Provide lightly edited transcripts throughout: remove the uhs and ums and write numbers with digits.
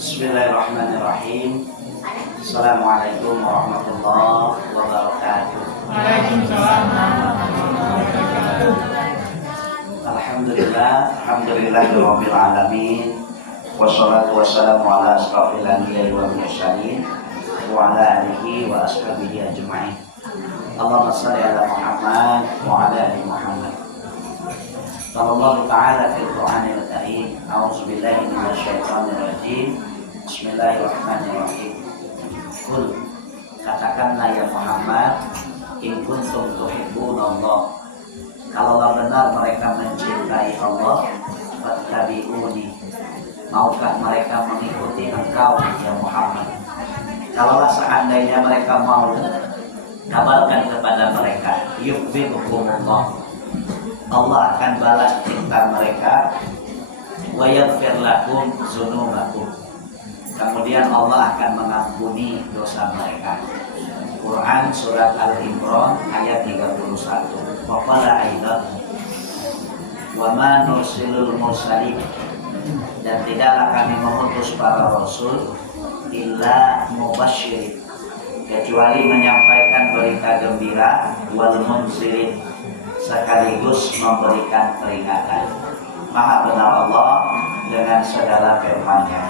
Bismillahirrahmanirrahim. Assalamualaikum warahmatullahi wabarakatuh. Waalaikumsalam warahmatullahi wabarakatuh. Alhamdulillahirabbil alamin. Wassalatu wassalamu ala asrofil anbiya'i wal mursalin wa ala alihi wa ashabihi ajma'in. Allahumma shalli ala Muhammad wa ala ali Muhammad. Qala Allah Ta'ala fil Qur'anil Karim, a'udzubillahi minasyaitonir rajim. Bismillahirrahmanirrahim. Qul, katakanlah ya Muhammad, in kuntum tuhibbunallah, kalaulah benar mereka mencintai Allah, fattabi'uni, maukah mereka mengikuti engkau ya Muhammad. Kalaulah seandainya mereka mau, kabarkan kepada mereka, yuhibbukumullah, Allah akan balas cinta mereka, wa yaghfir lakum dzunubakum, kemudian Allah akan mengampuni dosa mereka. Quran surat Al-Imran ayat 31. Wa qala aidan, wa ma nursilul mursalin, dan tidaklah kami mengutus para rasul illa mubasysyirin, kecuali menyampaikan berita gembira, wal munzirin, sekaligus memberikan peringatan. Maha benar Allah dengan segala firman-Nya.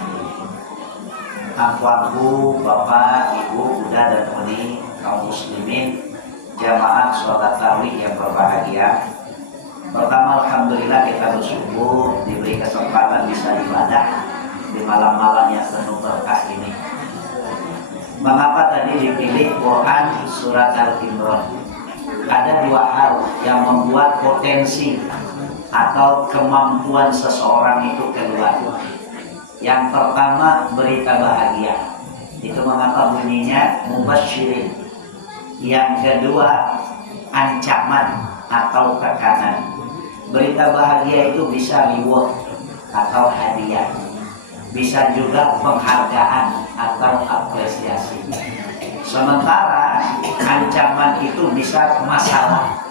Aku, Bapak, Ibu, Bunda dan Uni kaum muslimin jamaah sholat tarawih yang berbahagia. Pertama, alhamdulillah kita bersyukur diberi kesempatan bisa ibadah di malam-malam yang penuh berkah ini. Mengapa tadi dipilih Quran surat Al-Imran? Ada dua hal yang membuat potensi atau kemampuan seseorang itu keluar. Yang pertama, berita bahagia. Itu mengapa bunyinya mubasysyirin. Yang kedua, ancaman atau tekanan. Berita bahagia itu bisa reward atau hadiah, bisa juga penghargaan atau apresiasi. Sementara ancaman itu bisa masalah,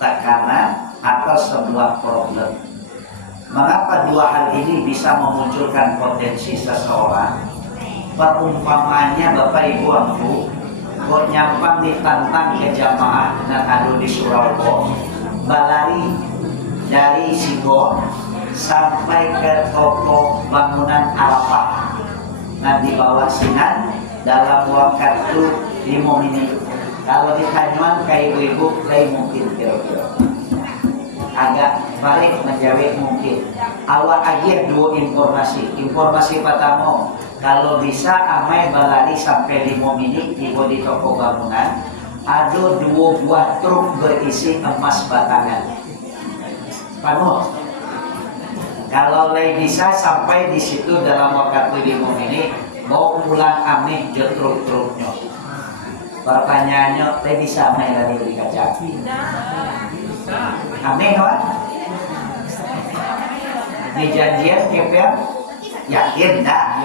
tekanan, atau sebuah problem. Mengapa dua hal ini bisa memunculkan potensi seseorang? Perumpamaannya Bapak Ibu Ampu, kok nyampang ditantang ke jamaah dan adu di Surabaya, balari dari Sigo sampai ke toko bangunan Arafah, dan dibawa sinan dalam waktu 5 menit. Kalau di Taiwan kayak ibu-ibu lain mungkin kira-kira agak balik menjawab mungkin. Awak aja dua informasi. Informasi pertama, kalau bisa amai balari sampai 5 menit tiba di toko bangunan, ada 2 buah truk berisi emas batangan. Panu. Kalau lain bisa sampai di situ dalam waktu 5 menit, mau pulang amih je truk-truknya. Pertanyaannya, teh bisa amai lagi di kaca? Amih kan? Di janjian kepian? Yakin dah.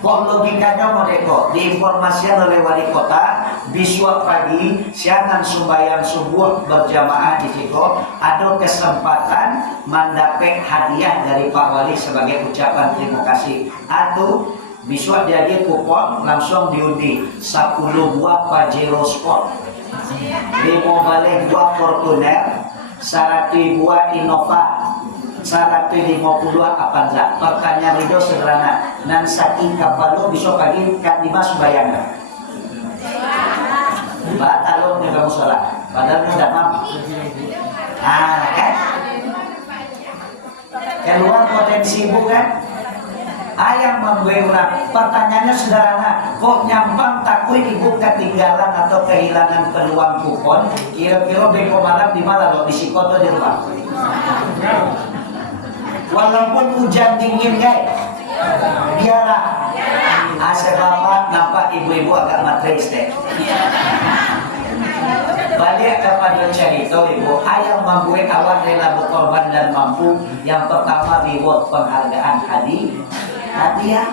Kok logikanya mau deko? Diinformasikan oleh wali kota, besok pagi siangan sembahyang subuh berjamaah di situ, ada kesempatan mendapat hadiah dari Pak Wali sebagai ucapan terima kasih. Atau besok jadi kupon langsung diundi 10 buah Pajero Sport, 5 balik buah Fortuner, 100 buah Innova, 150 Avanza. Pertanyaan itu sederhana, nan saking kapalo besok pagi kat dimas bayangan batalon di kamu sholat padahal tidak mampu. Kan keluar potensi bukan? Ayam membuat orang. Pertanyaannya sederhana, kok nyampang takut ibu ketinggalan atau kehilangan peluang kupon? Kira-kira beko malam di mana lo, di Sikoto di rumah? Walaupun hujan dingin guys, biarlah. Asal bapak nampak ibu-ibu agak matris deh. Balik kepada cerita ibu, ayam membuat awak rela berkorban dan mampu. Yang pertama reward, penghargaan, hadiah.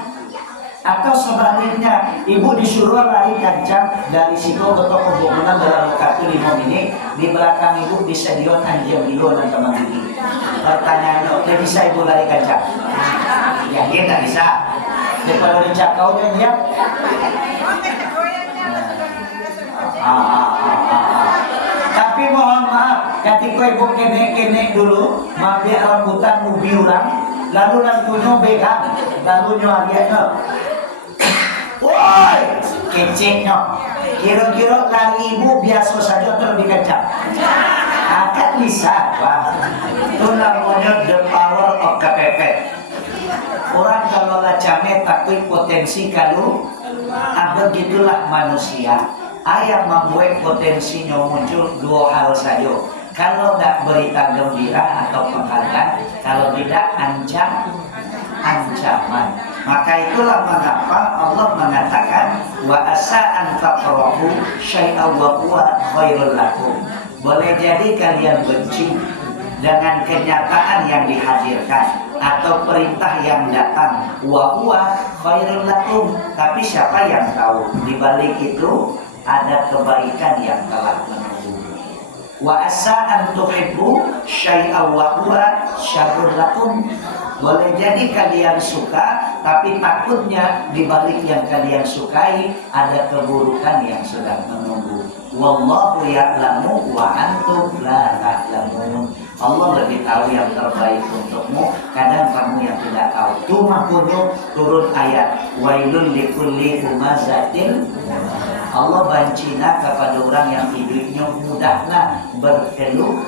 Atau sebaliknya, ibu disuruh lari kencang dari situ ke toko bangunan dalam waktu 5 menit. Di belakang ibu di stadion Anjir Rio dan teman ibu. Pertanyaannya, bisa ibu lari kencang? Ya, dia tak bisa. Daripada dicakau dia. Tapi mohon maaf, ketika ibu kene dulu, mampir rambutan ubi orang, lalu nantunya begang, lalu nyuagiannya. Woi, keceknya. Kira-kira lari ibu biasa saja terlebih kencang. Akan bisa, Pak. Itu namanya the power of kepepet. Orang kalau lacame takut potensi kalau begitulah manusia. Ayam membuat potensinya muncul dua hal saja. Kalau tidak berita gembira atau penghargaan, kalau tidak ancaman. Maka itulah mengapa Allah mengatakan wa asa an taqrahu syai'an wa huwa khairul lakum. Boleh jadi kalian benci dengan kenyataan yang dihadirkan atau perintah yang datang wa huwa khairul lakum, tapi siapa yang tahu di balik itu ada kebaikan yang telah menunggu. Wa asa an tuhibbu syai'an wa huwa syarrul lakum. Boleh jadi kalian suka, tapi takutnya di balik yang kalian sukai ada keburukan yang sedang menunggu. Wallahu ya'lamu wa antum la ta'lamun. Allah lebih tahu yang terbaik untukmu, kadang kamu yang tidak tahu. Cuma turun ayat wailul likulli humazatin. Allah bencina kepada orang yang hidupnya mudahlah berkeluh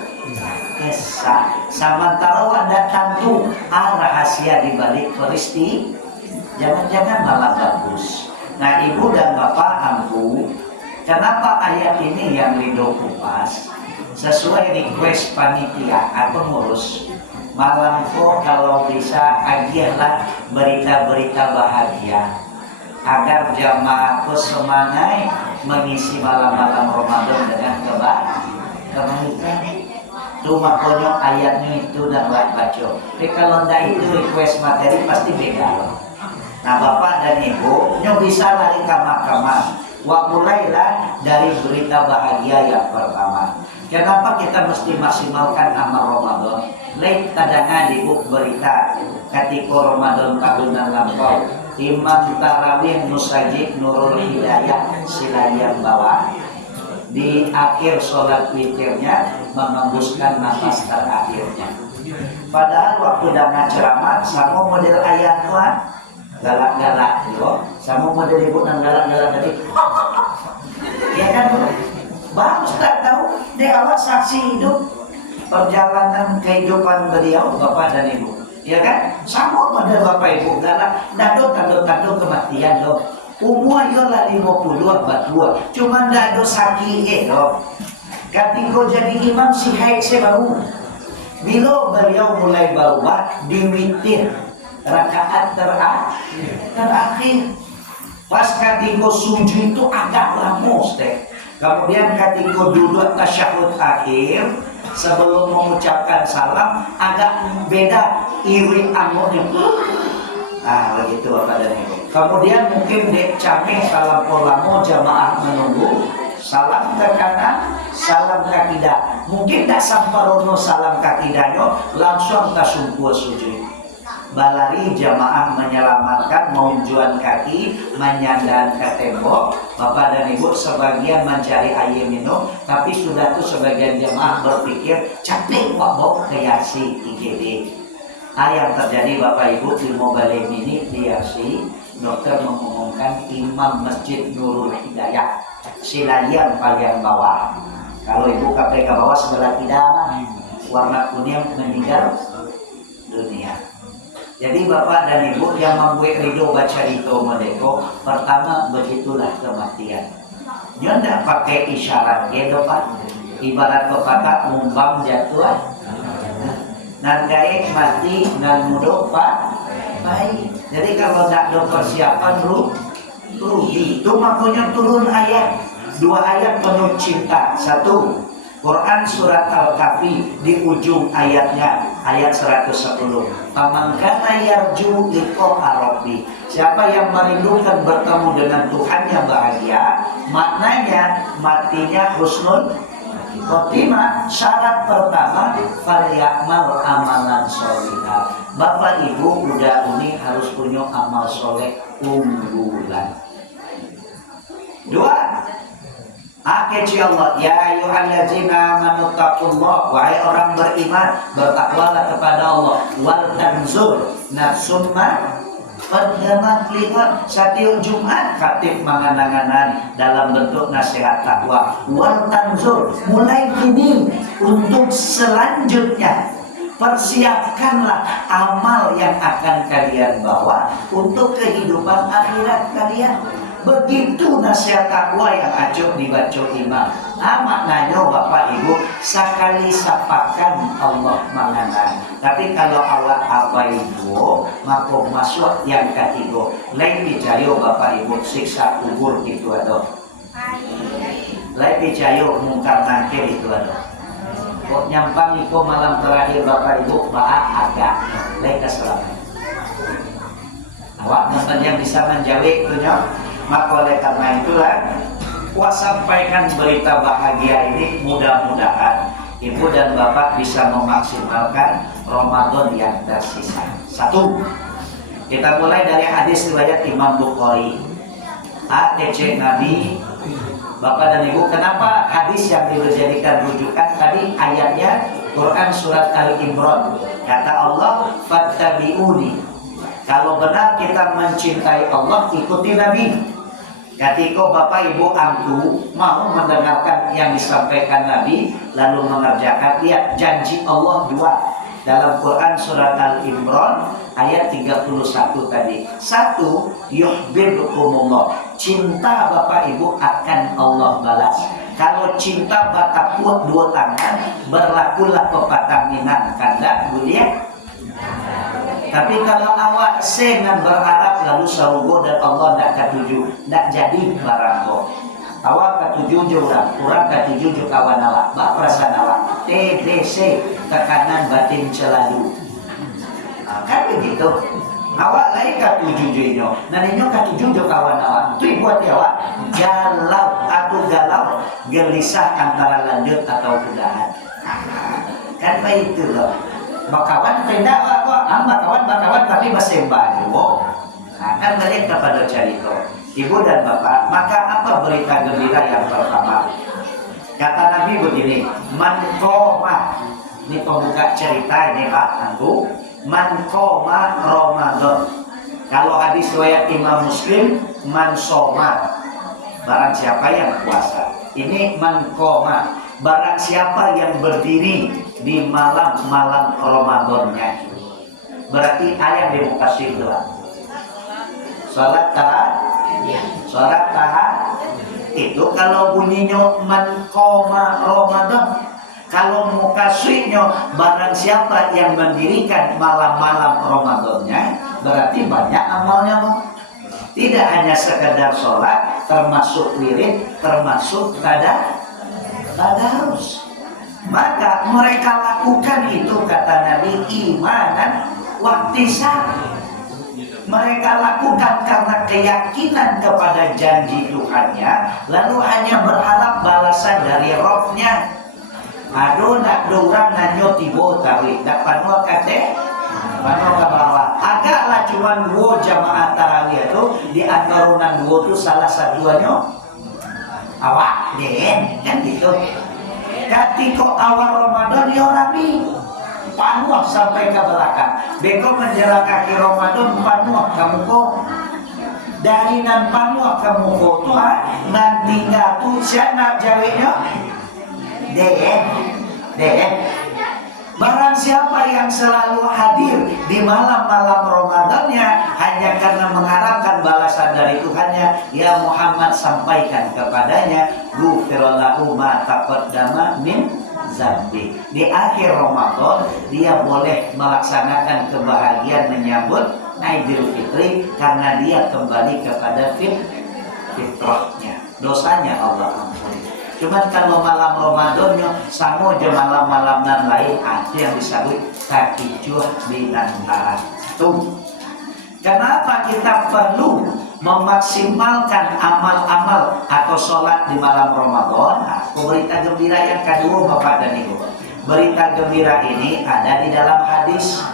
kesah. Sementara ada tentu rahasia di balik peristiwa. Jangan-jangan malah bagus. Nah, ibu dan bapak ampu, kenapa ayat ini yang Lido kupas? Sesuai request panitia atau ngurus, malam kok kalau bisa agilah berita-berita bahagia agar jamaahku semangat mengisi malam-malam Ramadan dengan kebaikan. Itu makanya ayatnya itu dan baca. Tapi kalau tidak itu request materi pasti beda. Nah, bapak dan ibu nyo bisa lari ke mahkamah. Mulailah dari berita bahagia yang pertama. Kenapa kita mesti maksimalkan amal Ramadan? Lain tadangan ibu berita ketika Ramadan tahunan lampau. Imam Tarawih Musajid Nurul Hidayah Silayang bawah di akhir sholat witirnya mengembuskan nafas terakhirnya. Padahal waktu dengan ceramah sama model ayat Tuhan galak-galak yo, sama model ibu dan galak-galak tadi. Ya kan, bagus tak tahu di awal saksi hidup perjalanan kehidupan beliau bapak dan ibu. Ya kan, sama model bapak ibu galak, dado kematian loh. Umur yo lah 50 42, cuma dado sakit loh. Ketika jadi imam si haid baru. Bila beliau mulai berubah di witir rakaat terakhir. Pas ketika sujud itu agak lama, kemudian ketika duduk tasyahud akhir sebelum mengucapkan salam agak beda iri angonya. Nah, begitu Bapak dan Ibu. Kemudian mungkin dek capek salam polamo jamaah menunggu, salam ke kanan, salam ke kiri. Mungkin tak samparono salam ke kirinya, langsung tasumpu sujud. Balari jamaah menyelamatkan menunjukkan kaki, menyandang ke tembok. Bapak dan Ibu sebagian mencari air minum, tapi sudah tuh sebagian jamaah berpikir capek kok bawa ke Yasi IGD. Yang terjadi Bapak Ibu di Mobile Mini di Yasi, dokter mengumumkan imam Masjid Nurul Hidayah Silayang paling bawah. Kalau ibu KPK bawah sebelah tidak warna kuning meninggal dunia. Jadi Bapak dan Ibu yang membuat ridho baca ridho medeko, pertama begitulah kematian. Dia tidak pakai isyarat ya Pak. Ibarat pepatah mumbang jatuh. Nan gaek mati nan mudok Pak. Baik. Jadi kalau tidak ada persiapan rugi. Itu makanya turun ayat. 2 ayat penuh cinta. 1 Quran surat Al-Kahfi di ujung ayatnya ayat 110. Faman kana yarju liqa'a rabbi. Siapa yang merindukan bertemu dengan Tuhan yang bahagia, maknanya matinya husnul khotimah. Syarat pertama, falyamal amalan sholihah. Bapak Ibu budak uni harus punya amal soleh unggulan. Dua, Akeci Allah, ya ayyuhallazina amanu taqullah, wahai orang beriman, bertakwalah kepada Allah. Wal tanzur nafsum ma qaddamat lihat. Setiap Jumat khatib mangan-anganan dalam bentuk nasihat takwa. Wal tanzur, mulai kini untuk selanjutnya persiapkanlah amal yang akan kalian bawa untuk kehidupan akhirat kalian. Begitu nasihat takwa yang acuh dibaca imam. Maknanya Bapak Ibu, sekali sapakan Allah mengenal. Tapi kalau awak apa itu, maka masuk yang ketiga. Lain bicara Bapak Ibu siksa kubur itu ada. Lain bicara mungkar nakir itu ada. Kok nyampang itu malam terakhir Bapak Ibu bahas agak lain keselamatan. Awak nonton yang bisa menjawab itunya. Maka oleh karena itulah sampaikan berita bahagia ini, mudah-mudahan Ibu dan Bapak bisa memaksimalkan Ramadan yang tersisa. Satu, kita mulai dari hadis riwayat Imam Bukhari. ATC Nabi, Bapak dan Ibu, kenapa hadis yang dijadikan rujukan tadi ayatnya Quran surat Al-Imran. Kata Allah, fattabi'uni. Kalau benar kita mencintai Allah, ikuti Nabi. Ketika Bapak Ibu angku mau mendengarkan yang disampaikan Nabi lalu mengerjakan, lihat janji Allah dua dalam Quran surat Al-Imran ayat 31 tadi. Satu, yuhibbukumullah, cinta Bapak Ibu akan Allah balas. Kalau cinta batak kuat dua tangan, berlakulah pepatah Minang kanda budia. Tapi kalau awak senang berharap lalu saugo dan Allah tidak ketujuh, tidak jadi barangko. Awak ketujuh orang, kurang ketujuh kawan awak, bak perasaan awak. TBC, tekanan batin selalu. Kan begitu. Awak lain ketujuhnya, nantinya ketujuh kawan awak. Itu buat awak galau atau galau, gelisah antara lanjut atau udahan. Kan begitu loh. Bakawan tidak bakawan tapi masih baru. Kan balik kepada cerita Ibu dan Bapak. Maka apa berita gembira yang pertama? Kata Nabi begini, man qoma, ini pembuka cerita ini Pak Anggu, man qoma Ramadan. Kalau hadis riwayat Imam Muslim, man soma, barang siapa yang puasa. Ini man qoma, barang siapa yang berdiri di malam-malam Ramadannya. Berarti ayat di muka situ. Salat tahajud itu kalau bunyinya man qoma Ramadan. Kalau mukasihnya barang siapa yang mendirikan malam-malam Ramadannya, berarti banyak amalnya. Tidak hanya sekedar sholat, termasuk wirid, termasuk tadarus. Maka mereka lakukan itu, kata Nabi, imanan wahtisab. Mereka lakukan karena keyakinan kepada janji Tuhannya, lalu hanya berharap balasan dari Rabb-Nya. Aduh, nak dorang nanyo tibo tawi, nak panua kate, panua ke bawah. Agaklah cuma dua jamaah tarawih itu di antara dua itu salah satunya awak den, kan gitu. Ketika awal Ramadan ya Rabi panuh sampai ke belakang. Beko menjelang akhir Ramadan panuh kamu kok. Dari nan panuh kamu kok tuh nanti nggak tuh siapa jawabnya? Den. Barang siapa yang selalu hadir di malam-malam Ramadannya hanya karena mengharapkan balasan dari Tuhannya, ya Muhammad sampaikan kepadanya, ghufirallahu ma taqaddama min zambi. Di akhir Ramadan dia boleh melaksanakan kebahagiaan menyambut Idul Fitri karena dia kembali kepada fitrahnya. Dosanya Allah ampuni. Cuman kalau malam Ramadannya sama aja malam-malam dan lain ada yang disebut takijuh binantara. Tuh. Kenapa kita perlu memaksimalkan amal-amal atau sholat di malam Ramadan. Nah, berita gembira yang kedua Bapak dan Ibu. Berita gembira ini ada di dalam hadis.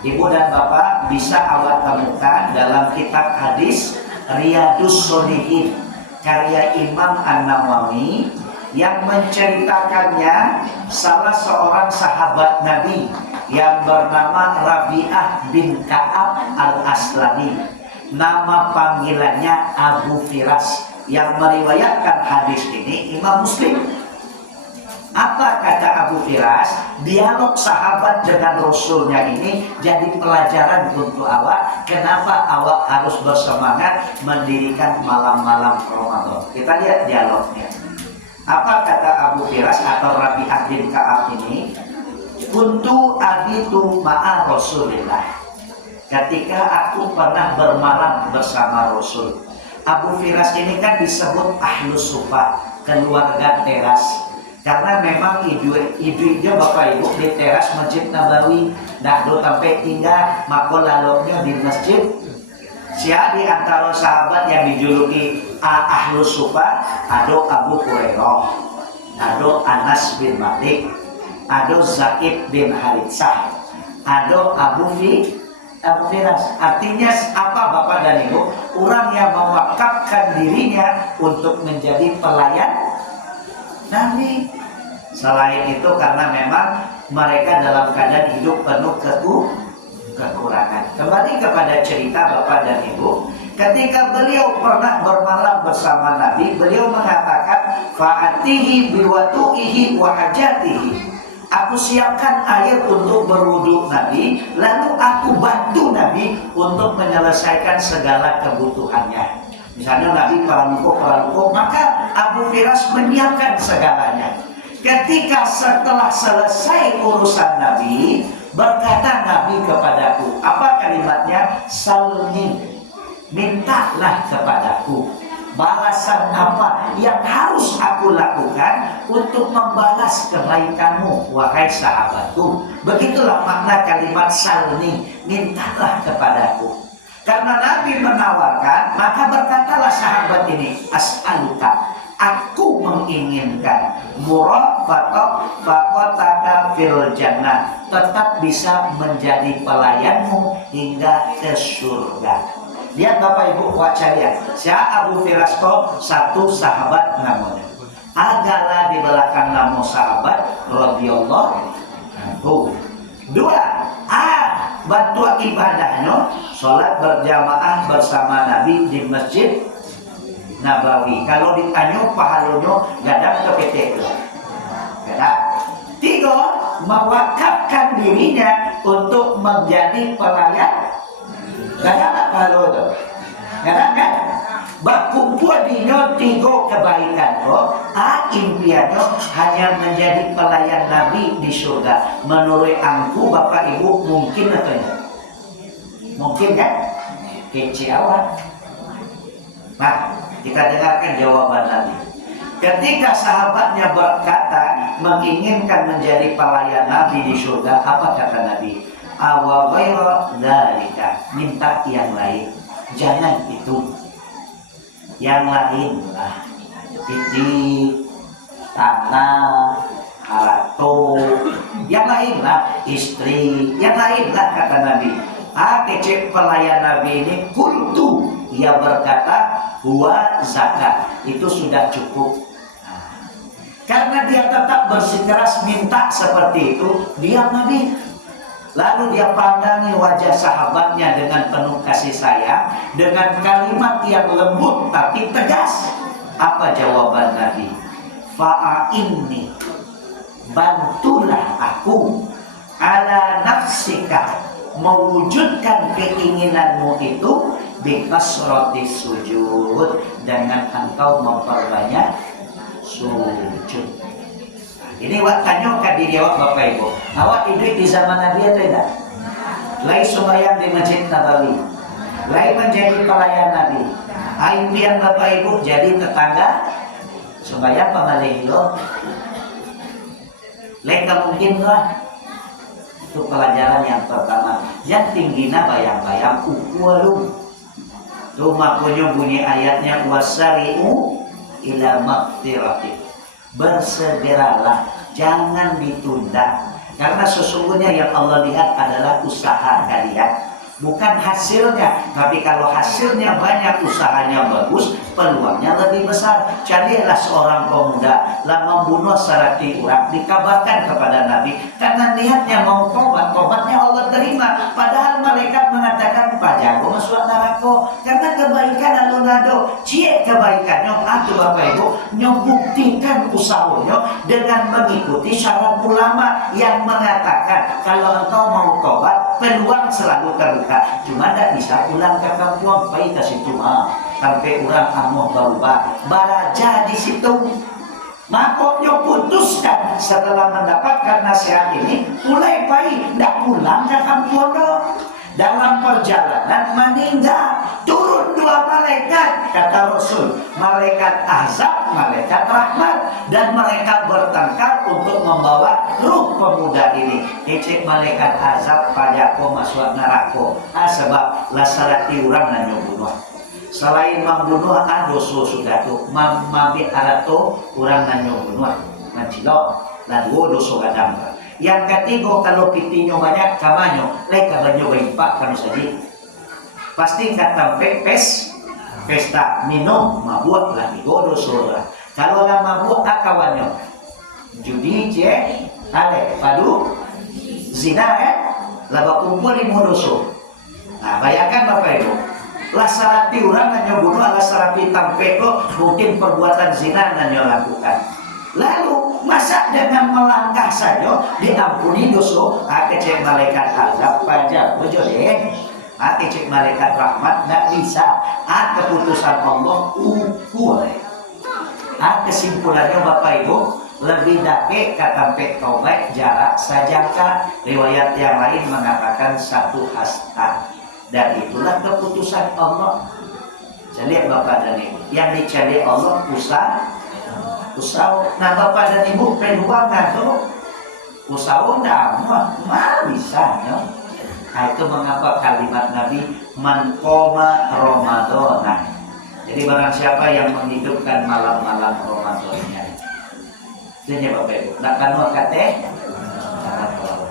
Ibu dan Bapak bisa awak temukan dalam kitab hadis Riyadus Sholihin karya Imam An-Nawawi yang menceritakannya salah seorang sahabat Nabi yang bernama Rabi'ah bin Ka'ab al-Aslami. Nama panggilannya Abu Firas. Yang meriwayatkan hadis ini Imam Muslim. Apa kata Abu Firas? Dialog sahabat dengan Rasulnya ini jadi pelajaran untuk awak. Kenapa awak harus bersemangat mendirikan malam-malam Ramadan? Kita lihat dialognya. Apa kata Abu Firas atau Rabi'ah bin Ka'ab ini? Kuntu abitu ma'a Rasulillah. Ketika aku pernah bermalam bersama Rasul. Abu Firas ini kan disebut Ahlus Sufa, keluarga teras. Karena memang ibu-ibunya Bapak Ibu di teras Masjid Nabawi. Nah, do sampai tinggal maka laloknya di masjid. Siapa di antara sahabat yang dijuluki Ahlus Sufa? Ada Abu Hurairah, ada Anas bin Malik, ada Zaid bin Haritsah, ada Abu Firas. Artinya apa Bapak dan Ibu? Orang yang mewakafkan dirinya untuk menjadi pelayan Nabi. Selain itu karena memang mereka dalam keadaan hidup penuh kekurangan. Kembali kepada cerita Bapak dan Ibu, ketika beliau pernah bermalam bersama Nabi, beliau mengatakan fa'atihi biwatu'ihi wa hajatihi. Aku siapkan air untuk berwudu Nabi, lalu aku bantu Nabi untuk menyelesaikan segala kebutuhannya. Misalnya Nabi peramuko, maka Abu Firas menyiapkan segalanya. Ketika setelah selesai urusan Nabi, berkata Nabi kepadaku, apa kalimatnya? Salni, mintalah kepadaku. Balasan apa yang harus aku lakukan untuk membalas kebaikanmu, wahai sahabatku. Begitulah makna kalimat salni, mintalah kepadaku. Karena Nabi menawarkan, maka berkatalah sahabat ini, as'aluka, aku menginginkan murafaqataka fil jannah, tetap bisa menjadi pelayanmu hingga ke surga. Lihat Bapak Ibu, baca lihat. Siapa Abu Firas kok? Satu sahabat namanya. Adalah di belakang nama sahabat radhiyallahu anhu. Dua, bantu ibadahnya, sholat berjamaah bersama Nabi di Masjid Nabawi. Kalau ditanya pahalanya, gadang ke PT itu. Gadang. Tiga, mewakafkan dirinya untuk menjadi pelayan. Gadang tak pahala itu? Gadang kan? Berkumpul dinya tiga kebaikan impiannya hanya menjadi pelayan Nabi di surga. Menurut angku Bapak Ibu mungkin atau tidak? Mungkin kan? Kece awak. Nah, kita dengarkan jawaban Nabi. Ketika sahabatnya berkata menginginkan menjadi pelayan Nabi di surga, apa kata Nabi? Awa ghaira dzalika, minta yang lain. Jangan itu. Yang lain lah, titik, tanah, harto, yang lain lah, istri, yang lain lah kata Nabi. Kecek pelayan Nabi ini kuntu, ia berkata huwa zakat, itu sudah cukup. Karena dia tetap bersikeras minta seperti itu, dia Nabi. Lalu dia pandangi wajah sahabatnya dengan penuh kasih sayang, dengan kalimat yang lembut tapi tegas. Apa jawaban Nabi? Fa'inni, bantulah aku ala nafsika, mewujudkan keinginanmu itu bikasrati sujud, dengan engkau memperbanyak sujud. Ini wak tanya ke diri awak Bapak Ibu, awak hidup di zaman Nabi atau tidak? Lai sembahyang di Masjid Nabawi, lai menjadi pelayan Nabi. Impian Bapak Ibu jadi tetangga sembahyang pamalih lo. Lai mungkin lah. Itu pelajaran yang pertama. Yang tingginya bayang-bayang ukualu. Rumah punya bunyi ayatnya wasari'u ila maghfiratin. Bersegeralah, jangan ditunda. Karena sesungguhnya yang Allah lihat adalah usaha kalian, bukan hasilnya. Tapi kalau hasilnya banyak, usahanya bagus, peluangnya lebih besar. Jadilah seorang pemuda lah membunuh 100 orang, dikabarkan kepada Nabi karena niatnya mau tobat, tobatnya Allah terima. Padahal malaikat mengatakan pajak masuk neraka karena kebaikan alunado. Cie kebaikannya atau Bapak Ibu nyebuktikan usahanya dengan mengikuti syarat ulama yang mengatakan kalau engkau mau tobat, peluang selalu terbuka. Cuma tidak bisa pulang ke kampung, baik ke situ sampai orang amoh berubah baraja di situ. Makanya putuskan setelah mendapatkan nasihat ini, mulai baik tidak pulang ke kampung. Dalam perjalanan meninggal, turun 2 malaikat, kata Rasul, malaikat azab, malaikat rahmat, dan mereka bertengkar untuk membawa ruh pemuda ini. Ecek malaikat azab pajako masuk neraka, sebab lasarati orang dan bunuh. Selain membunuh, dosa sudah tu mambi arato orang dan bunuh, mencilok, dan dosa kadang. Yang ketiga, kalau pitinyo banyak, kamanyo, leka banyo baimpak kami saja. Pasti kata pesta minum, mabuk lagi godo surah. Kalau nggak mabuk, akawanyo. Judi, ale, padu, zina, laba kumpul di modoso. Nah, bayangkan Bapak Ibu. Lasarati orang hanya bunuh, lasarati tampeko, mungkin perbuatan zina hanya lakukan. Lalu masa dengan melangkah saja diampuni dosa? Kecek malaikat azab pajak bojoden, kecek malaikat rahmat nggak bisa. Keputusan Allah ukur. Kesimpulannya Bapak Ibu, lebih dake kata taubat jarak sajakan. Riwayat yang lain mengatakan 1 hasta, dan itulah keputusan Allah. Jadi Bapak dan Ibu, yang dicari Allah usaha. Nah Bapak dan Ibu peluang tuh usaha nggak bisa ya. Nah itu mengapa kalimat Nabi man qoma Ramadan. Jadi barang siapa yang menghidupkan malam-malam Ramadannya, itu ya Bapak Ibu. Nak kanu kate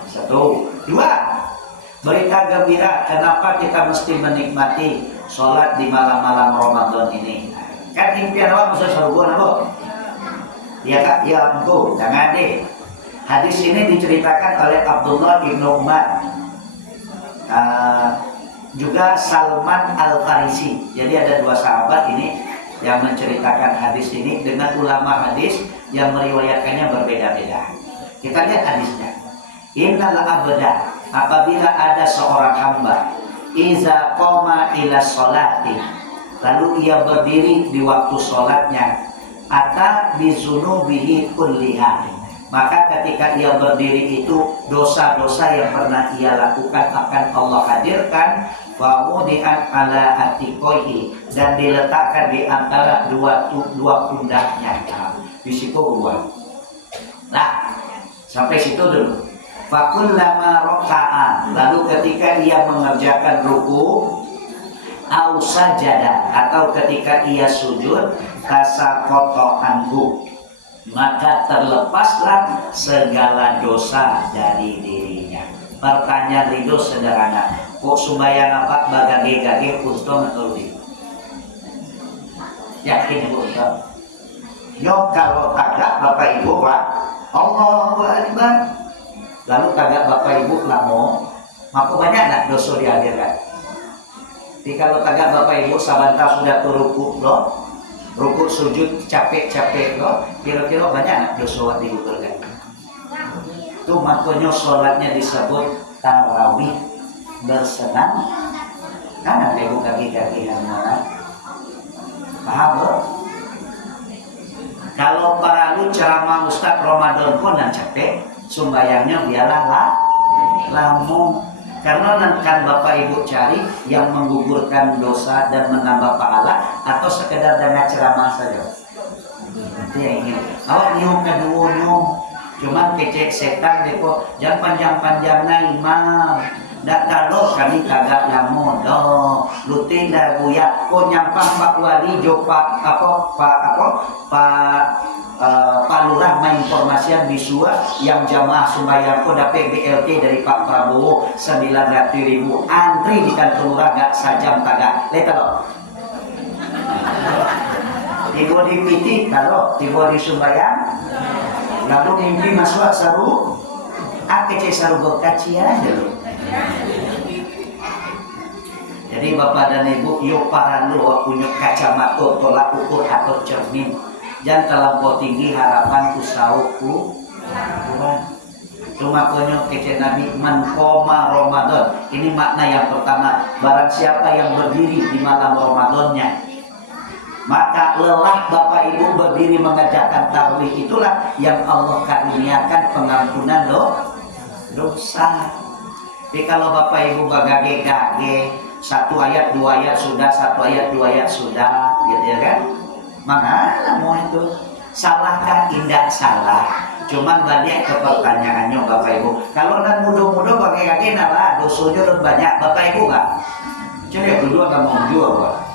1, 2, berita gembira. Kenapa kita mesti menikmati sholat di malam-malam Ramadan ini? Kan impian awak masuk surga nabo. Ya kak, ya engkau, jangan deh. Hadis ini diceritakan oleh Abdullah bin Umar, juga Salman Al-Farisi. Jadi ada 2 sahabat ini yang menceritakan hadis ini dengan ulama hadis yang meriwayatkannya berbeda-beda. Kita lihat hadisnya. Innal abda, apabila ada seorang hamba, iza qoma ila sholati, lalu ia berdiri di waktu sholatnya, ata bizunubihi kulliha, maka ketika ia berdiri itu dosa-dosa yang pernah ia lakukan akan Allah hadirkan, wa mudiat ala atiqohi, dan diletakkan di antara dua pundaknya. Di situ 2. Nah, sampai situ dulu. Fakullama roka'a, lalu ketika ia mengerjakan ruku, au sajada, atau ketika ia sujud, tasakoto anhu, maka terlepaslah segala dosa dari dirinya. Pertanyaan Ridho sederhana, kok sembahyang apa bagage-gage untung atau rugi? Yakin untung? Yo kalau tagak Bapak Ibu Pak, Allahu Akbar, lalu tagak Bapak Ibu lamo, maka banyak nak dosa dihadirkan. Jadi kalau tagak Bapak Ibu sabanta sudah turuku loh, rukuk sujud capek-capek loh, kira-kira banyak dosa diukurkan. Itu makanya sholatnya disebut tarawih, bersenang. Kan ada ibu kaki-kaki yang mana? Paham loh? Kalau para lu ceramah Ustaz Ramadan pun dan capek, sumbayangnya biarlah lamu. Karena kan Bapak Ibu cari yang menggugurkan dosa dan menambah pahala, atau sekedar dengan ceramah saja. Itu yang ingin. Awak nyum kedua nyum, cuman kecek setan deko, jangan panjang-panjangnya imam. dak kalau kami kagak lamun do lutin dah buya ko nyampang Pak Wali jo Pak Pak Lurah menginformasikan bisua yang jamaah sembahyang ko dapat BLT dari Pak Prabowo 900.000 antri di kantor lurah gak sajam tagak leta lo tiba di piti kalau tiba di sembahyang lalu mimpi masuk saru akece saru bokacia dulu. Jadi Bapak dan Ibu yuk parano punya kacamata tolak ukur atau cermin jangan terlampau tinggi harapan usauku cuma punya kece Nabi menkoma Ramadan. Ini makna yang pertama, barang siapa yang berdiri di malam Ramadannya maka lelah Bapak Ibu berdiri mengerjakan tarawih, itulah yang Allah karuniakan pengampunan dosa. Jadi kalau Bapak Ibu bagage-gage satu ayat dua ayat sudah, satu ayat dua ayat sudah, gitu ya kan? Mana mau itu salahkah? Indah salah. Cuman banyak ke pertanyaannya Bapak Ibu. Kalau nan muda-muda bagage-gage nalah dosanya banyak Bapak Ibu nggak? Jadi berdua nggak mau jual Pak.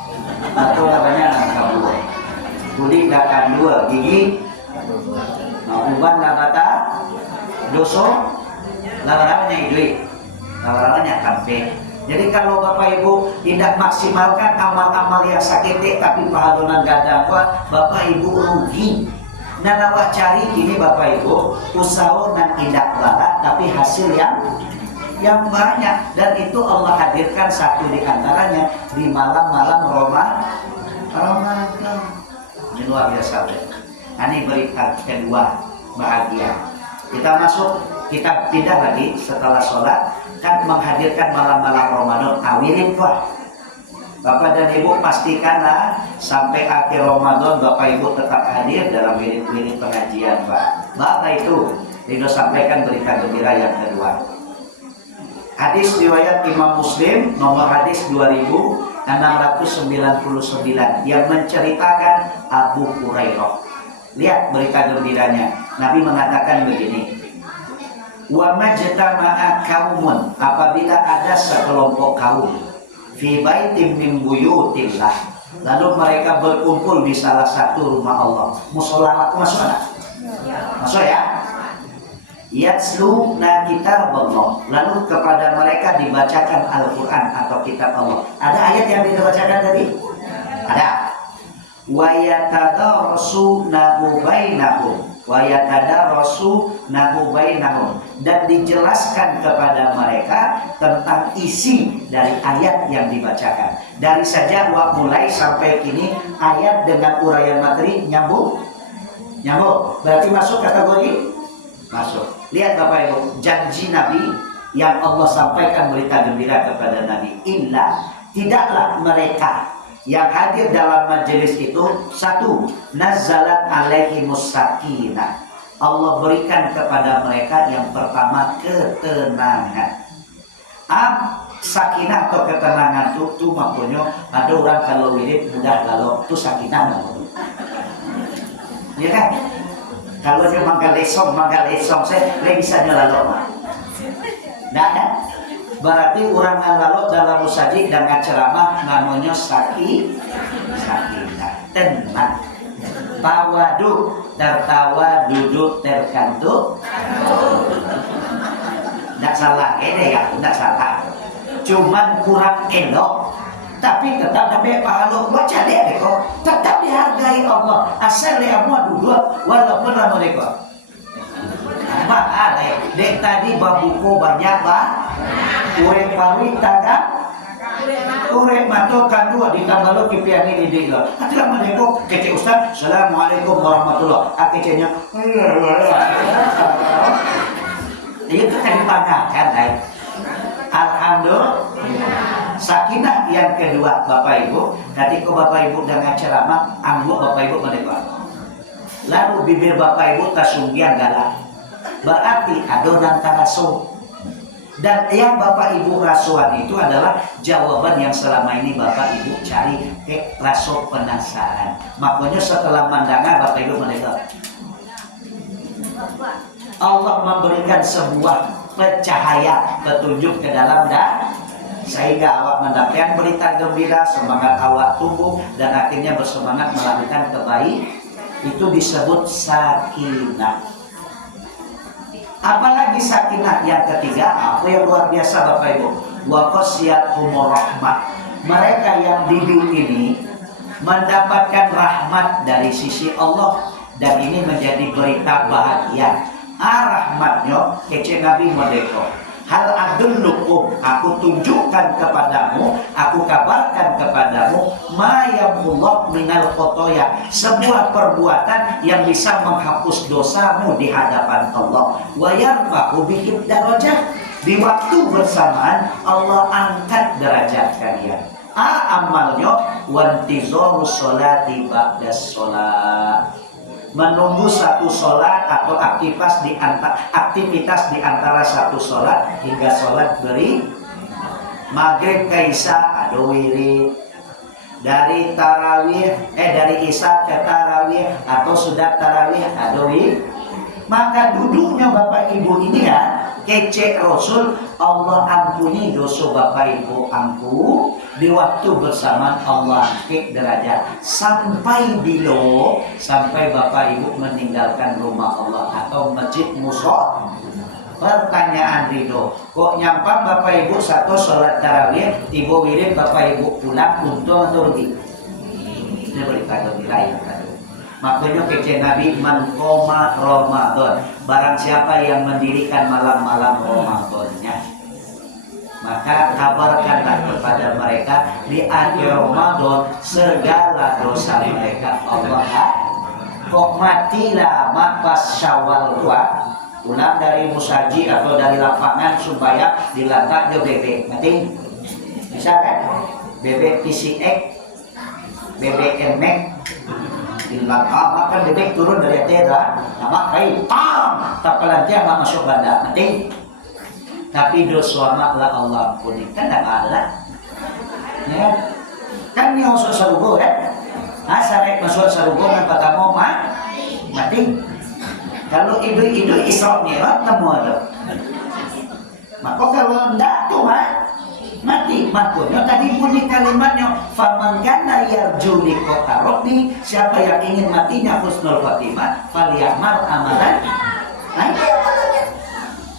Atau namanya angka dua kulit akan dua gigi uban labata doso lawarannya duit lawarannya kampe. Jadi kalau Bapak Ibu tidak maksimalkan amal-amal yang sakit tapi pahalunan gada Bapak Ibu rugi. Nah awak cari ini Bapak Ibu usaha dan tidak barat tapi hasil yang banyak, dan itu Allah hadirkan satu di antaranya di malam-malam Ramadan. Ini luar biasa. Ini berita kedua bahagia. Kita masuk, kita pindah lagi setelah sholat kan menghadirkan malam-malam Ramadan awirin Pak. Bapak dan Ibu pastikanlah sampai akhir Ramadan Bapak Ibu tetap hadir dalam wirid-wirid pengajian Pak. Bapak itu Ridho sampaikan berita gembira yang kedua. Hadis riwayat Imam Muslim nomor hadis 2699 yang menceritakan Abu Hurairah. Lihat berita gembiranya. Nabi mengatakan begini. Wa majtama'a qaumun, apabila ada sekelompok kaum fi baitin min buyutillah, lalu mereka berkumpul di salah satu rumah Allah. Mushola masuk enggak? Masuk ya? Yatsluna kitab Allah, lalu kepada mereka dibacakan Al-Quran atau kitab Allah. Ada ayat yang dibacakan tadi? Ada. Wa yatadarasunahu bainahum, wa yatadarasunahu bainahum, dan dijelaskan kepada mereka tentang isi dari ayat yang dibacakan. Dari saja mulai sampai kini ayat dengan uraian materi nyambung. Berarti masuk kategori masuk. Lihat Bapak Ibu, janji Nabi yang Allah sampaikan berita gembira kepada Nabi. Tidaklah mereka yang hadir dalam majelis itu satu, nazalat alaihimus sakinah. Allah berikan kepada mereka yang pertama ketenangan. Sakinah atau ketenangan itu cuma punya ada orang kalau wirid mudah lalu itu sakinah ya kan? Kalau dia mangga lesong saya bisa lalu. Nah, berarti orang lalu dalam musajid dan ceramah namanya sakinah, tenang. Tawadu, tertawa, duduk, terkantuk. Tidak salah, tidak salah. Cuman kurang elok. Tapi tetap sampai pahala baca deh kok tetap dihargai Allah asal dia semua duduk walaupun lama mereka mahal dek tadi babuku banyak urek parwi taga urek mato kandua ditambah lo kipiani di dia nanti lama mereka kece Ustaz Assalamualaikum warahmatullah akecenya itu kan dipanggakan alhamdulillah. Sakinah yang kedua Bapak Ibu, ketika Bapak Ibu dengan ceramah, angguk Bapak Ibu mendengar. Lalu bibir Bapak Ibu tasunggian galak. Berarti adonan taraso. Dan yang Bapak Ibu rasuan itu adalah jawaban yang selama ini Bapak Ibu cari rasa penasaran. Makanya setelah mendengar Bapak Ibu mendengar. Allah memberikan sebuah pencahaya petunjuk ke dalam dah, sehingga awak mendapatkan berita gembira, semangat awak tumbuh dan akhirnya bersemangat melakukan kebaikan. Itu disebut sakinah. Apalagi sakinah yang ketiga, apa yang luar biasa Bapak Ibu, wa qasiyatuhumur rahmah. Mereka yang di dunia ini mendapatkan rahmat dari sisi Allah, dan ini menjadi berita bahagia. Rahmatnya kece Nabi Merdeka. Hal adullukum, aku tunjukkan kepadamu, aku kabarkan kepadamu, ma yamullah minal khotoya, sebuah perbuatan yang bisa menghapus dosamu di hadapan Allah. Wa yarfa'u bihim darajat, di waktu bersamaan Allah angkat derajat kalian. Amalnya wantizoru sholati ba'das sholat, menunggu satu sholat atau aktivitas di antara satu sholat hingga sholat beri maghrib ke isya ada wirid, dari tarawih dari isya ke tarawih atau sudah tarawih ada wirid. Maka duduknya Bapak Ibu ini ya kece Rasul, Allah ampuni dosa Bapak Ibu ampu, di waktu bersamaan Allah angkat derajat sampai bilo, sampai Bapak Ibu meninggalkan rumah Allah atau masjid musola. Pertanyaan Ridho, kok nyampang Bapak Ibu satu sholat tarawih, tiba wirid Bapak Ibu pulang, untung atau rugi? Ini berita gembira ya. Makanya kece Nabi, man qoma Ramadan, barang siapa yang mendirikan malam-malam Ramadannya, maka kabarkanlah kepada mereka di akhir Ramadan segala dosa mereka Allah kok matilah mapas Syawal tua, ulang dari musaji atau dari lapangan supaya dilantak ke bebek mati, bisa kan? Bebek TCX, bebek NMAX makan bebek turun dari tenda, nama kai tam, tak pelantian masuk bandar mati. Tapi dosa maklah Allah ampuni, kan tidak ada, ya kan yang masuk sarugo kan, asarek masuk sarugo kan pertama mati. Kalau idu isra mi'raj temu ada, maka kalau tidak tuh mati. Makanya tadi bunyi kalimatnya, faman kana yarju liqa'a rabbi, siapa yang ingin matinya husnul khotimah falyamal amalan. Nah, ini amalannya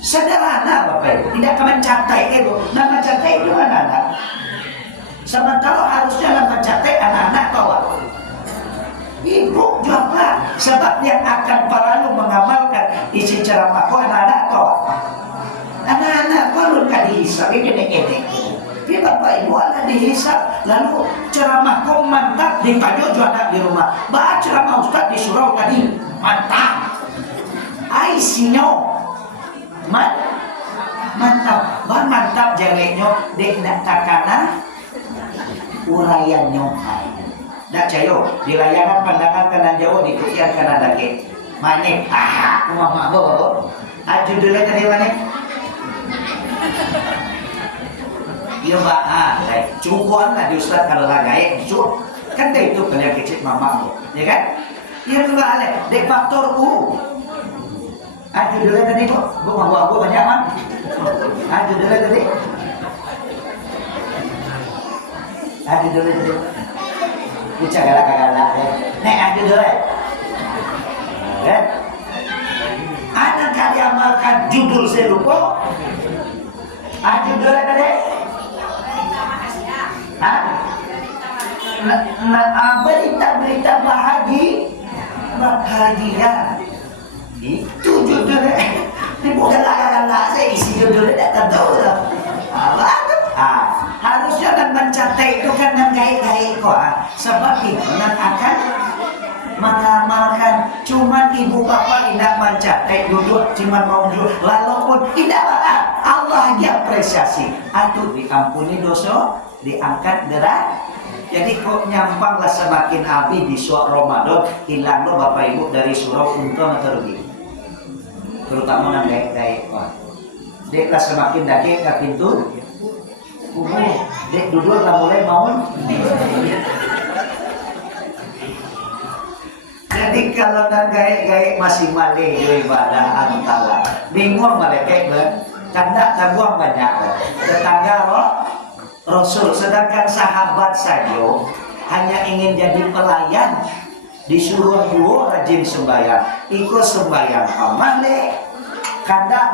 sederhana Bapak Ibu, tidak mencatai itu. Nah, mencatai itu anak-anak, sementara harusnya mencatai anak-anak tua. Ibu juga sebab yang akan perlu mengamalkan isi ceramah anak-anak tua. Anak-anak perlu dihisap ini. Di Bapak Ibu ada dihisap, lalu ceramah kau mantap di pajak juga di rumah. Baca ceramah Ustaz di surau tadi mantap. Aisinya mantap, mantap jeleknya dek nak takana urayannya. Nak cayo di layangan pandangan kanan jauh di kukian kanan dake. Manik, rumah mabo. Judulnya tadi mana? Iya mbak, cukuan lah di Ustaz kalau lagaik dicuk kan deh itu kalian kecil mama ya kan? Iya mbak ale, dek faktor U. Judulnya tadi kok, gua mau banyak mah. Judulnya tadi. Judulnya tadi. Bicara galak-galak ya. Nek judulnya. Ya. Anak kali amalkan judul saya lupa. Judulnya tadi. Berita bahagia itu judulnya. Ini bukan lala-lala, saya isi judulnya tidak tahu lah. Harusnya kan mencatat itu kan menggait-gait kok. Sebab itu akan mengamalkan. Cuman ibu bapak tidak mencatat, duduk cuma mau duduk, walaupun tidak Allah yang apresiasi. Aduh, diampuni dosa, diangkat derajat. Jadi kok nyampanglah semakin api di suara Ramadan, hilanglah Bapak Ibu dari surau untung atau rugi. Terutama yang daik-daik. Deklah semakin dake ke pintu dek duduk lah mulai maun. Jadi kalau dan gaik-gaik masih malih ibadah antara bingung malaikat Karena tabuang banyak. Tetangga Rasul, sedangkan sahabat saja hanya ingin jadi pelayan, disuruh yo rajin sembahyang, ikut sembahyang amale. Kanda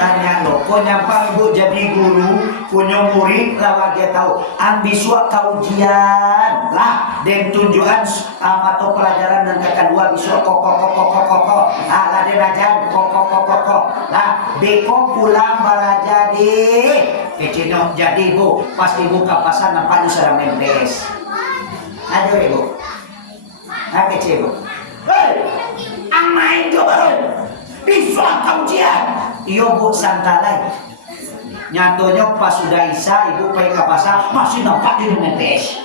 tanya lo, kau nyampang bu jadi guru, punya murid lawa dia tahu, ambisua kaujian lah, dan tunjukan atau pelajaran dan kedua bisua koko, lah dia ajar koko, lah deko pulang balaja di, kecino jadi bu, pas ibu kapasan nampak di sarang MTS, aduh ibu, nah kecil bu, hei, amain coba Bisuan kaujian, iyo bu santalai. Nyatonya pas sudah Isa, ibu pergi ke pasar masih nampak di MTS.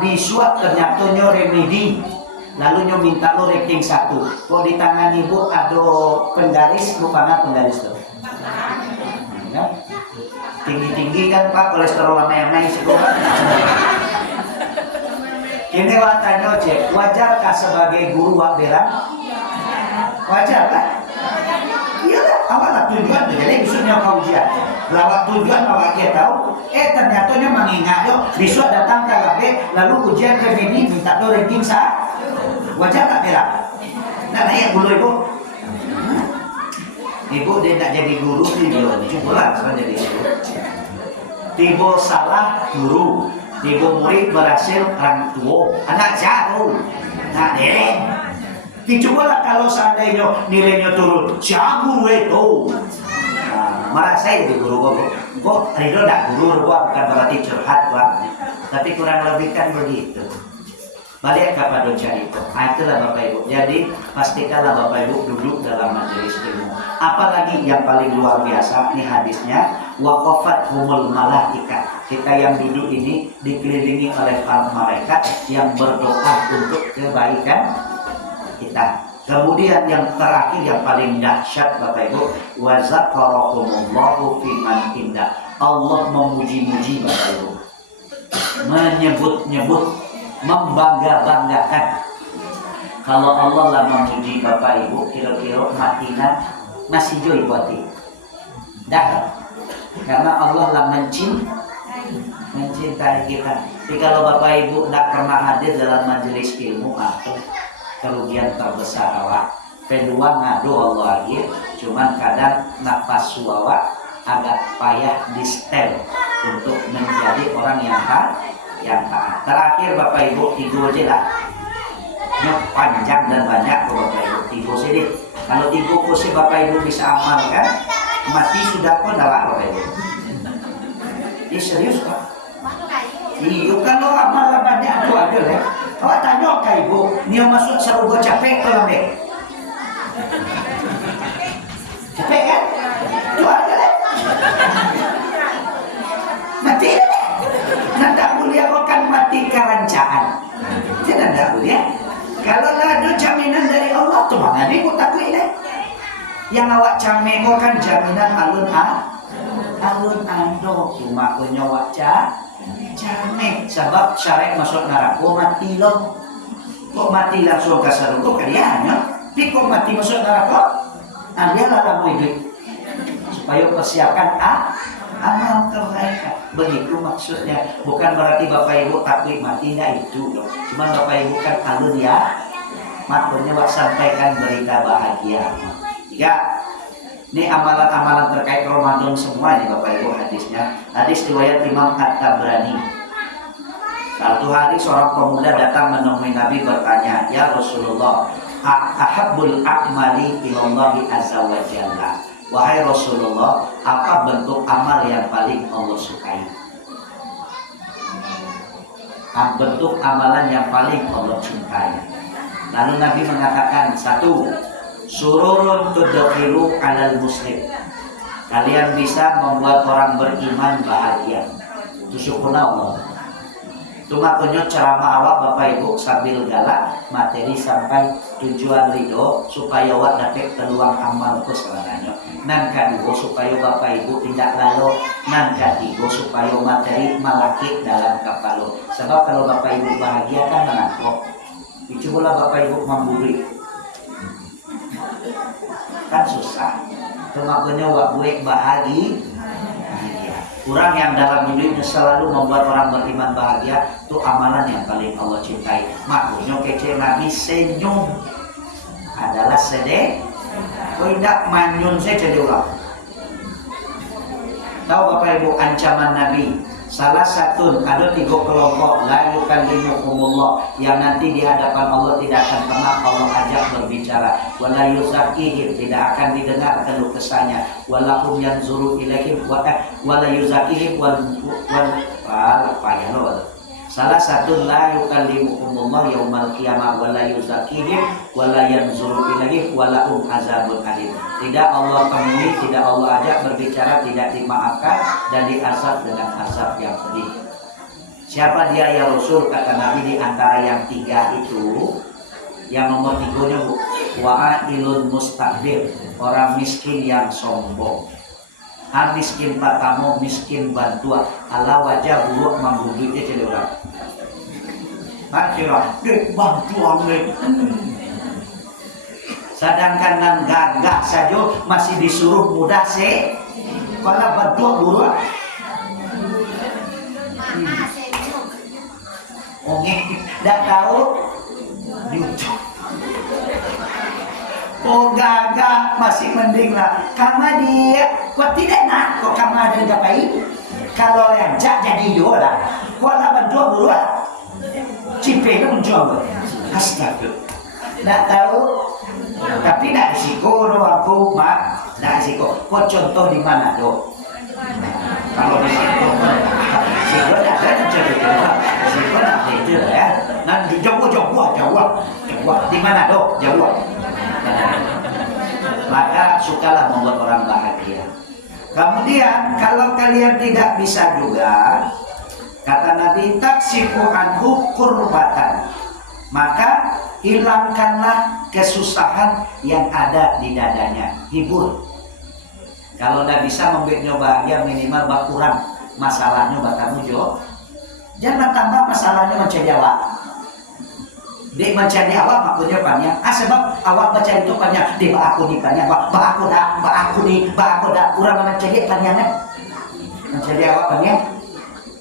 Bisuan ternyatanya remedi, lalu nyo minta lo ranking 1. Kok di tangan ibu ada penggaris, bukan penggaris tuh. Tinggi-tinggi kan pak, kolesterol naik sih kok. Ini watanya cek, wajarkah sebagai guru wak berang? Wajar kan? Iya lah, awalnya tujuan jadi besoknya kaujian. Lawat tujuan awal dia tahu, ternyata dia mengingat yo, besok datang ke LB, lalu ujian remedi minta do ranking sa. Wajar tak Bella? Nah, nanya dulu ibu. Ibu dia tak jadi guru dia cukup sama jadi guru. Tiba salah guru, tiba murid berhasil orang tua, anak jatuh, nak deren. Dicobalah kalau seandainya nilainya turun, siapa guru itu? Malah saya jadi guru kok Ridho tidak guru, bukan berarti curhat, Pak. Tapi kurang lebih kan begitu. Balik kepada cerita. Itulah Bapak Ibu. Jadi pastikanlah Bapak Ibu duduk dalam majelis ilmu. Apalagi yang paling luar biasa, ini hadisnya, waqafat humul malaika. Kita yang duduk ini dikelilingi oleh para malaikat yang berdoa untuk kebaikan kita. Kemudian yang terakhir yang paling dahsyat Bapak Ibu, wa zakarahumullahu fiman indah. Allah memuji-muji Bapak Ibu, menyebut-nyebut, membangga-banggakan. Kalau Allah lah memuji Bapak Ibu, kira-kira matinya masih jauh buati. Dah, karena Allah lah mencintai kita. Jadi kalau Bapak Ibu tidak pernah hadir dalam majelis ilmu, kerugian terbesar awak. Kedua ngadu Allah lagi, cuman kadang nafas awak agak payah di setel untuk menjadi orang yang taat. Terakhir Bapak Ibu tidur aja lah. Panjang dan banyak Bapak Ibu tidur sini. Kalau tidur kursi Bapak Ibu bisa amalkan, mati sudah pun adalah Bapak Ibu. Ini serius Pak. Iya kalau amal banyak itu ada lah. Kalau tanya ke ibu, dia masuk serugo capek ke lambe. Capek kan? Itu aja lah. Mati lah. Nanda mulia akan mati kerancaan. Tidak ada mulia. Kalau ada jaminan dari Allah, tuh mana ibu takut lah. Yang awak camek kan jaminan alun ando cuma punya wajah. Jamek sebab syariat masuk neraka mati loh. Kok mati langsung ke surga kalian? Tapi kok mati masuk neraka? Dia lalu hidup supaya persiapkan amal kebaikan. Begitu maksudnya. Bukan berarti Bapak Ibu takut mati, enggak itu loh. Cuma Bapak Ibu kan alun ya. Makanya Pak sampaikan berita bahagia. Tiga. Ini amalan-amalan terkait Ramadan semua ini Bapak Ibu hadisnya. Hadis riwayat Imam At-Tabrani. Satu hari seorang pemuda datang menemui Nabi bertanya, "Ya Rasulullah, ahabbul a'mali ilallahi azza wa jalla." Wahai Rasulullah, apa bentuk amal yang paling Allah sukai? Bentuk amalan yang paling Allah cintai. Lalu Nabi mengatakan, satu, sururun tudkhilu alal muslim. Kalian bisa membuat orang beriman bahagia. Itu syukur Allah. Itu makanya ceramah awak Bapak Ibu sambil galak materi sampai tujuan ridho supaya awak dapat peluang amal keselangannya. Nan kedua supaya Bapak Ibu tidak lalu. Nan ketiga supaya materi malakit dalam kapal. Sebab kalau Bapak Ibu bahagia kan menangkap. Cobalah Bapak Ibu memberi. kan susah. Itu makanya wak buik bahagia. Orang yang dalam hidupnya selalu membuat orang beriman bahagia, itu amalan yang paling Allah cintai. Makanya kece Nabi senyum adalah sedih. Kau tidak manyun saya jadi orang. Tahu Bapak Ibu ancaman Nabi? Salah satu ada 3 kelompok la yukallimuhumullah yang nanti di hadapan Allah tidak akan pernah Allah ajak berbicara, wala yuzakihim, tidak akan didengar keluh kesahnya, wala hum yanzuru ilaihim wala yuzakihim salah satu la yukallimuhumullah yaumal qiyamah wala yuzakihim wala yanzuru ilaihim wala hum azabun alim. Tidak Allah temui, tidak Allah ajak berbicara, tidak dimaafkan dan diazab dengan azab yang pedih. Siapa dia ya Rasul? Kata Nabi di antara yang 3 itu, yang nomor 3-nya wa'ilun mustakbir, orang miskin yang sombong. Miskin patamu, miskin bantuan, ala wajah buruk mambudutnya jadi orang. Makanya, bantuan sedangkan nan gagah saja masih disuruh mudah sih. Kalau bantuan buruk. Oke, dah tahu. Oh gagah masih mending lah. Karena dia kok tidak nak kok kamu ada ngapain? Kalau lencak jadi yola. Kalau bantuan buruk. Cipe kan mencoba. Astaga. Tak tahu. Tapi tak risiko doh aku mak. Tak risiko. Kau contoh di mana doh? Kalau di situ, situ tak ada cerita. Situ tak ada ya. Nanti jauh. Di mana doh? Jauh. Maka sukalah membuat orang bahagia. Kemudian kalau kalian tidak bisa juga, kata Nabi, taksifu anhu kurbatan, maka hilangkanlah kesusahan yang ada di dadanya, hibur. Kalau tidak bisa membuatnya bahagia, minimal bakurang masalahnya batamu jo. Jangan tambah masalahnya mencari awak. Dek mencari awak maksudnya panjang. Sebab awak baca itu panjang. Dek aku di panjang. Ba aku dah. Kurang mencari panjangnya. Mencari awak panjang.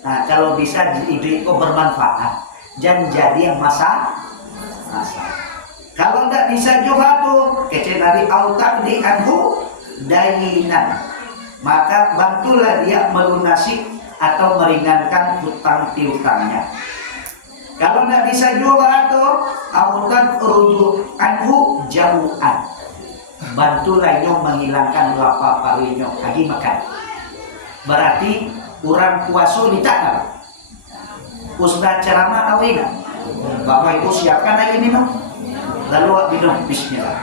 Nah kalau bisa itu bermanfaat. Jangan jadi yang masa. Kalau tidak bisa juga tuh, kece dari autak di anhu dainan, maka bantulah dia melunasi atau meringankan hutang piutangnya. Kalau tidak bisa juga tuh, autak rujuk anhu jauhan, bantulah nyo menghilangkan lapar parinyo lagi makan. Berarti orang puasa ditakar. Ustaz ceramah awina. Bapak Ibu siapkan lagi minum. Lalu minum bismillah.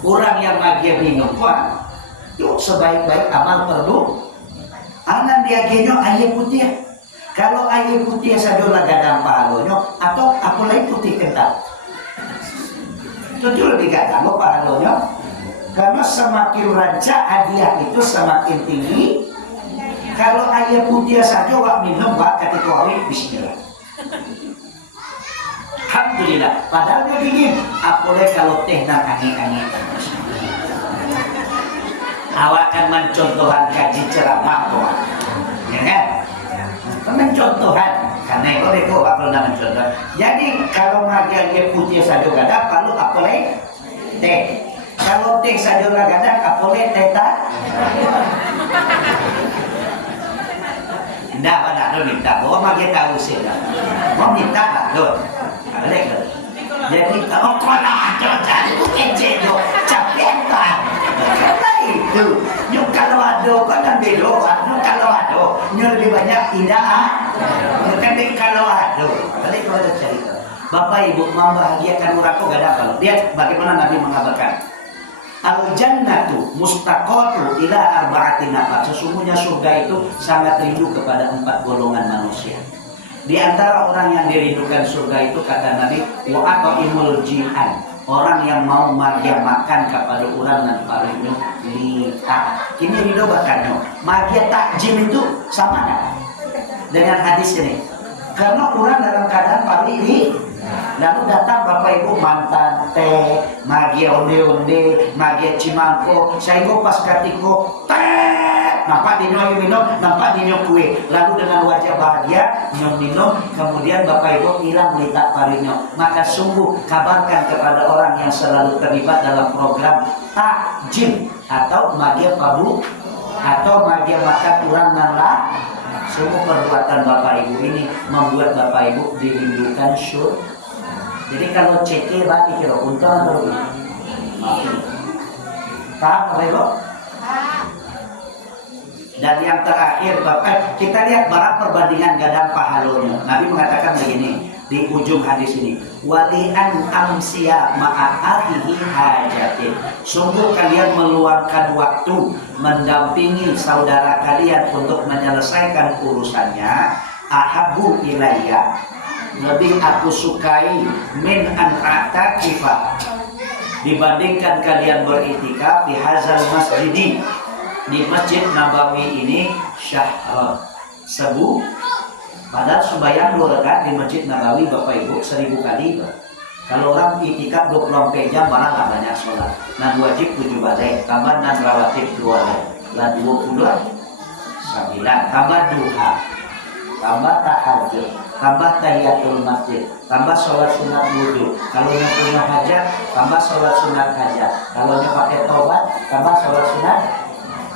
Orang yang lagi minum kuat, yuk sebaik-baik amal perlu. Anak dia genyo air putih. Kalau air putih saja lah gadang pahalonyo, atau apa lain putih kental. Itu lebih gadang pahalonyo. Karena semakin rancak hadiah itu semakin tinggi. Kalau air putih saja wak minum wak kategori bismillah. Alhamdulillah. Padahal dia dingin. Apalagi kalau teh dan angin-angin. Awak akan mencontohkan kaji ceramah tuh, ya kan? Mencontohkan. Karena itu aku pernah mencontoh. Jadi kalau air putih saja gadang, kalau apalagi teh. Kalau teh saja gadang, apalagi teh tak. Tidak, ada minta. Bawa magi tahu sih. Mau minta tak? Tuh, ada ke? Jadi kalau kau nak jadi bukan jedo, capek tak? Karena itu, nyuk kalau ada, kau kan bedo. Nyuk kalau ada, nyuk lebih banyak indah. Nyuk kan kalau ada. Tadi kau ada cerita. Bapak Ibu membahagiakan orang kau gak ada kalau. Lihat bagaimana Nabi mengabarkan. Al-jannatu mustaqatu ila arba'ati nafar. Sesungguhnya surga itu sangat rindu kepada 4 golongan manusia. Di antara orang yang dirindukan surga itu kata Nabi, wa aqimul jihan, orang yang mau magia makan kepada orang dan parinyo lihat. Ini rindu bakannya. Magia takjim itu sama dengan hadis ini. Karena orang dalam keadaan paling Lalu datang Bapak Ibu mantan teh, magi onde-onde, magi cimangko, saya pas katiko teh, nampak dinyo minum, nampak dinyo kue. Lalu dengan wajah bahagia minum, kemudian Bapak Ibu hilang litak parinyo. Maka sungguh kabarkan kepada orang yang selalu terlibat dalam program takjil atau magi pabu atau magi makan kurang nanlah. Semua perbuatan Bapak Ibu ini membuat Bapak Ibu dirindukan syurga. Jadi kalau cek berarti kira untung atau rugi? Paham Bapak Ibu? Dan yang terakhir Bapak, kita lihat barang perbandingan gadang pahalonya. Nabi mengatakan begini di ujung hadis ini, walian amsia ma'akhihi hajatin. Sungguh kalian meluangkan waktu mendampingi saudara kalian untuk menyelesaikan urusannya. Ahabu ilayya, lebih aku sukai min an a'takifa, dibandingkan kalian beritikaf di hazal masjidi, di Masjid Nabawi ini syahr sebu. Padahal sembahyang 2 rakaat di Masjid Nabawi Bapak Ibu 1000 kali. Kalau orang itikaf 24 jam malah nggak banyak sholat. Nan wajib 7 balik, tambah nan rawatib 2 balik, lah 29, tambah duha, tambah tahajud, tambah tahiyatul masjid, tambah sholat sunat wudhu. Kalau yang punya hajat, tambah sholat sunat hajat. Kalau yang pakai tobat, tambah sholat sunat.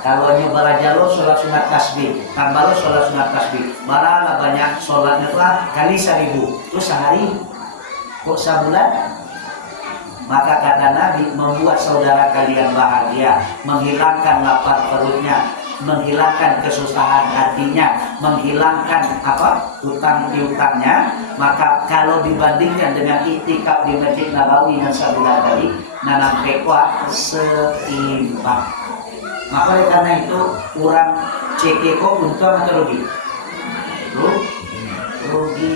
Kalau yang belajar lo sholat sunat tasbih, tambah lo sholat sunat tasbih. Malah banyak sholatnya tuh kali 1000. Terus sehari, kok sebulan? Maka kata Nabi, membuat saudara kalian bahagia, menghilangkan lapar perutnya, menghilangkan kesusahan hatinya, menghilangkan utang piutangnya. Maka kalau dibandingkan dengan iktikaf di Masjid Nabawi dan sebulan tadi, nanam pekwa seimbang. Maka oleh karena itu kurang cekeko untung atau rugi? Rugi.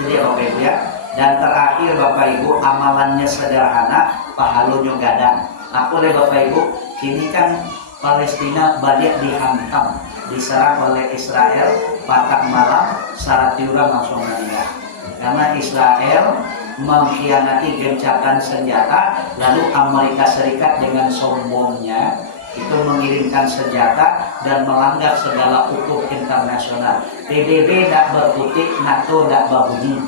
Jadi Bapak Ibu ya. Dan terakhir Bapak Ibu, amalannya sederhana, pahalanya gadang. Aku oleh Bapak Ibu, kini kan Palestina balik dihantam, diserang oleh Israel, patah malam, syarat diurang langsung meninggal. Karena Israel mengkhianati gencatan senjata, lalu Amerika Serikat dengan sombongnya itu mengirimkan senjata dan melanggar segala hukum internasional. PBB tidak berkutik, NATO tidak berbunyi.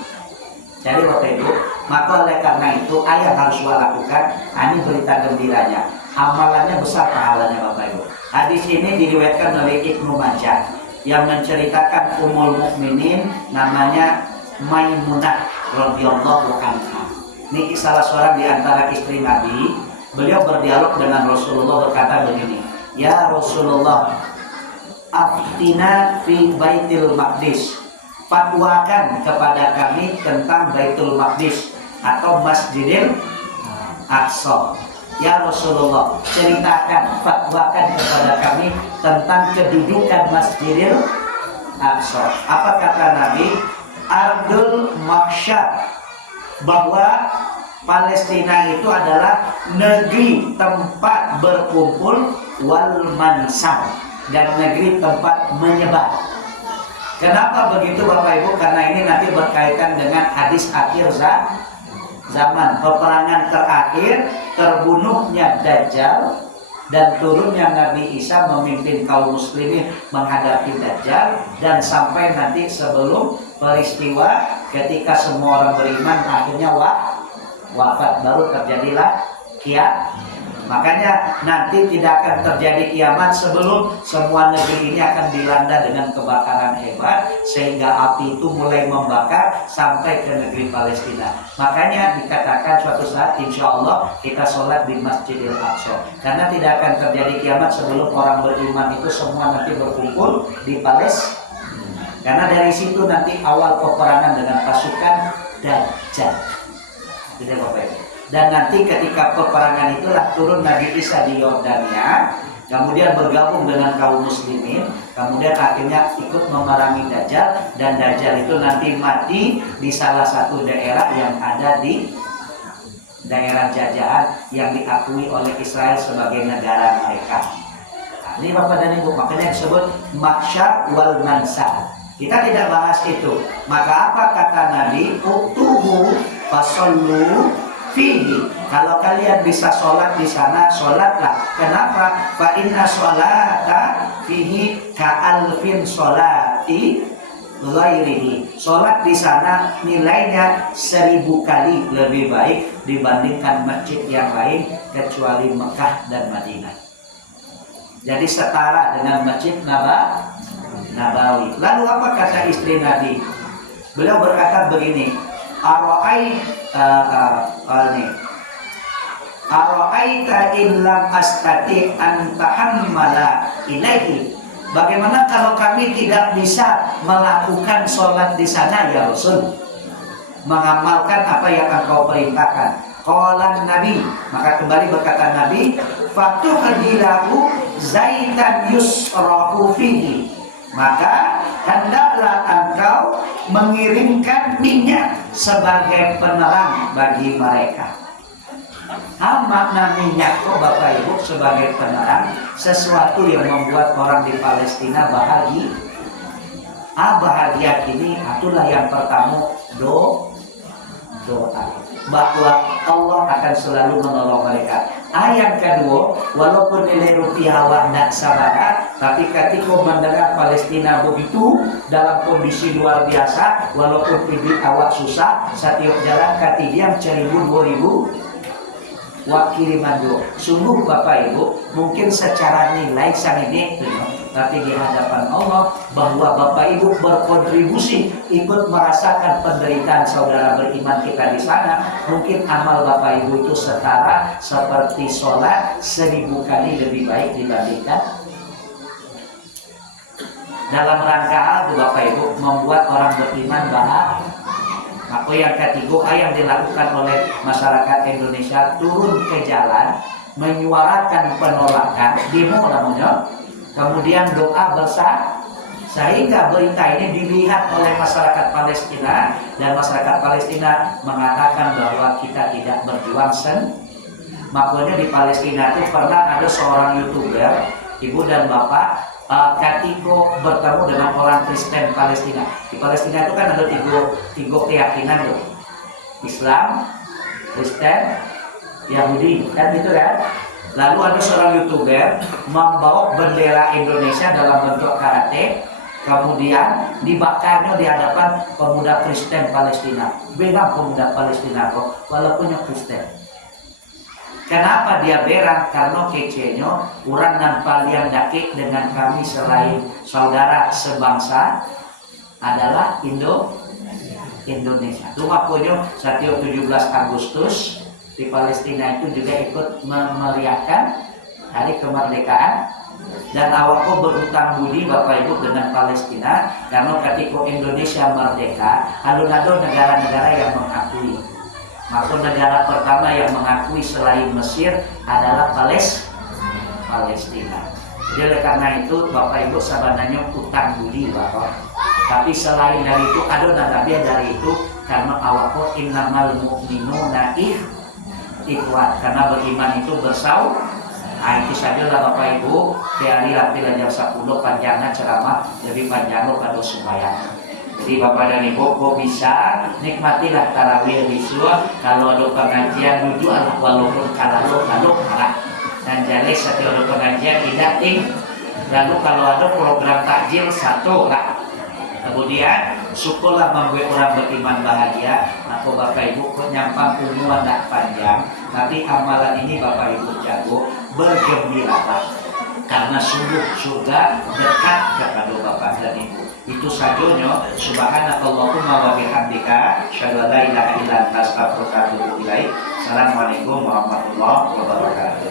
Jadi Bapak Ibu, maka oleh karena itu ayah harus lakukan. Ini berita gembiranya, amalannya besar, pahalanya Bapak Ibu. Hadis ini diriwayatkan oleh Ibnu Majah yang menceritakan Ummul Mukminin namanya Maimunah radhiyallahu anha. Ini salah seorang di antara istri Nabi. Beliau berdialog dengan Rasulullah, berkata begini, ya Rasulullah, aftina fi Baitul Maqdis, fatwakan kepada kami tentang Baitul Maqdis atau Masjidil Aqsa. Ya Rasulullah, ceritakan, fatwakan kepada kami tentang kedudukan Masjidil Aqsa. Apa kata Nabi? Ardul Mahsyar, bahwa Palestina itu adalah negeri tempat berkumpul, wal mansab, dan negeri tempat menyebar. Kenapa begitu Bapak Ibu? Karena ini nanti berkaitan dengan hadis akhir zaman, peperangan terakhir, terbunuhnya Dajjal dan turunnya Nabi Isa memimpin kaum muslimin menghadapi Dajjal, dan sampai nanti sebelum peristiwa ketika semua orang beriman akhirnya wafat, baru terjadilah kiamat. Makanya nanti tidak akan terjadi kiamat sebelum semua negeri ini akan dilanda dengan kebakaran hebat, sehingga api itu mulai membakar sampai ke negeri Palestina. Makanya dikatakan suatu saat insya Allah kita sholat di Masjidil Aqsa, karena tidak akan terjadi kiamat sebelum orang beriman itu semua nanti berkumpul di Palestina. Karena dari situ nanti awal peperangan dengan pasukan Dajjal. Tidak Bapak Ibu. Dan nanti ketika peperangan itulah turun Nabi Isa di Yordania, kemudian bergabung dengan kaum muslimin, kemudian akhirnya ikut memerangi Dajjal, dan Dajjal itu nanti mati di salah satu daerah yang ada di daerah jajahan yang diakui oleh Israel sebagai negara mereka. Nah, ini Bapak dan Ibu, makanya disebut Mahsyar wal Mansab. Kita tidak bahas itu. Maka apa kata Nabi? Utuhu fasallu fihi. Kalau kalian bisa sholat di sana, sholatlah. Kenapa? Fa inna sholata fihi ka'alfin sholati ghairihi. Sholat di sana nilainya 1000 kali lebih baik dibandingkan masjid yang lain kecuali Mekah dan Madinah. Jadi setara dengan masjid Nabawi. Lalu apa kata istri Nabi? Beliau berkata begini, Ara'aita illam astati an tahammala ilaihi. Bagaimana kalau kami tidak bisa melakukan sholat di sana ya Rasul, mengamalkan apa yang engkau perintahkan? Qala Nabi, maka kembali berkata Nabi, fatuhdilahu zaitan yusrahu fihi. Maka hendaklah engkau mengirimkan minyak sebagai penerang bagi mereka. Makna minyak kok Bapak Ibu sebagai penerang, sesuatu yang membuat orang di Palestina bahagia. Bahagia ini itulah yang pertama doa bahwa Allah akan selalu menolong mereka. Yang kedua, walaupun nilai rupiah tidak sabara, tapi ketika mendengar Palestina begitu dalam kondisi luar biasa, walaupun hidup awak susah, setiap jalan kati diam 1000 2000 wakiliman doa. Sungguh Bapak Ibu, mungkin secara nilai sangat tapi di hadapan Allah bahwa Bapak Ibu berkontribusi ikut merasakan penderitaan saudara beriman kita di sana, mungkin amal Bapak Ibu itu setara seperti sholat 1000 kali lebih baik dibandingkan. Dalam rangka Bapak Ibu membuat orang beriman bahagia. Maka yang ketiga yang dilakukan oleh masyarakat Indonesia, turun ke jalan menyuarakan penolakan, demo namanya, kemudian doa besar, sehingga berita ini dilihat oleh masyarakat Palestina, dan masyarakat Palestina mengatakan bahwa kita tidak berjuang Makanya di Palestina itu pernah ada seorang YouTuber, ibu dan bapak, ketika bertemu dengan orang Kristen Palestina. Di Palestina itu kan ada tiga keyakinan loh. Islam, Kristen, Yahudi, kan gitu kan. Lalu ada seorang YouTuber membawa bendera Indonesia dalam bentuk karate, kemudian dibakarnya di hadapan pemuda Kristen Palestina. Berang pemuda Palestina kok, walaupun Kristen. Kenapa dia berang? Karena kecenya orang nan paling dakik dengan kami selain saudara sebangsa adalah Indonesia. Cuma punya setiap 17 Agustus di Palestina itu juga ikut memeriahkan hari kemerdekaan, dan awakku berutang budi Bapak Ibu dengan Palestina karena ketika Indonesia merdeka, alun-alun negara-negara yang mengakui. Maka negara pertama yang mengakui selain Mesir adalah Palestina. Jadi oleh karena itu Bapak Ibu sebenarnya utang budi Bapak. Tapi selain dari itu ada nabi dari itu, karena awakku innamal mu'minuna ikhwat, karena beriman itu bersaudara. Itu sajalah Bapak Ibu, dari lampiran jam 10 panjangnya ceramah lebih panjang pada sembahyang. Jadi Bapak dan Ibu kok bisa nikmatilah tarawih risua, kalau ada pengajian duduk walaupun kalau marah, dan jadi setiap ada pengajian tidak lalu kalau ada program takjil satu lah. Kemudian syukurlah membuat orang beriman bahagia. Maka Bapak Ibu kok nyampang umuan tak panjang, tapi amalan ini Bapak Ibu jago, bergembiralah karena sungguh surga dekat kepada Bapak dan Ibu. Itu sajonya. Subhanakallahumma wa bihamdika, asyhadu an la ilaha illa anta, astaghfiruka wa atubu ilaik. Assalamualaikum warahmatullahi wabarakatuh.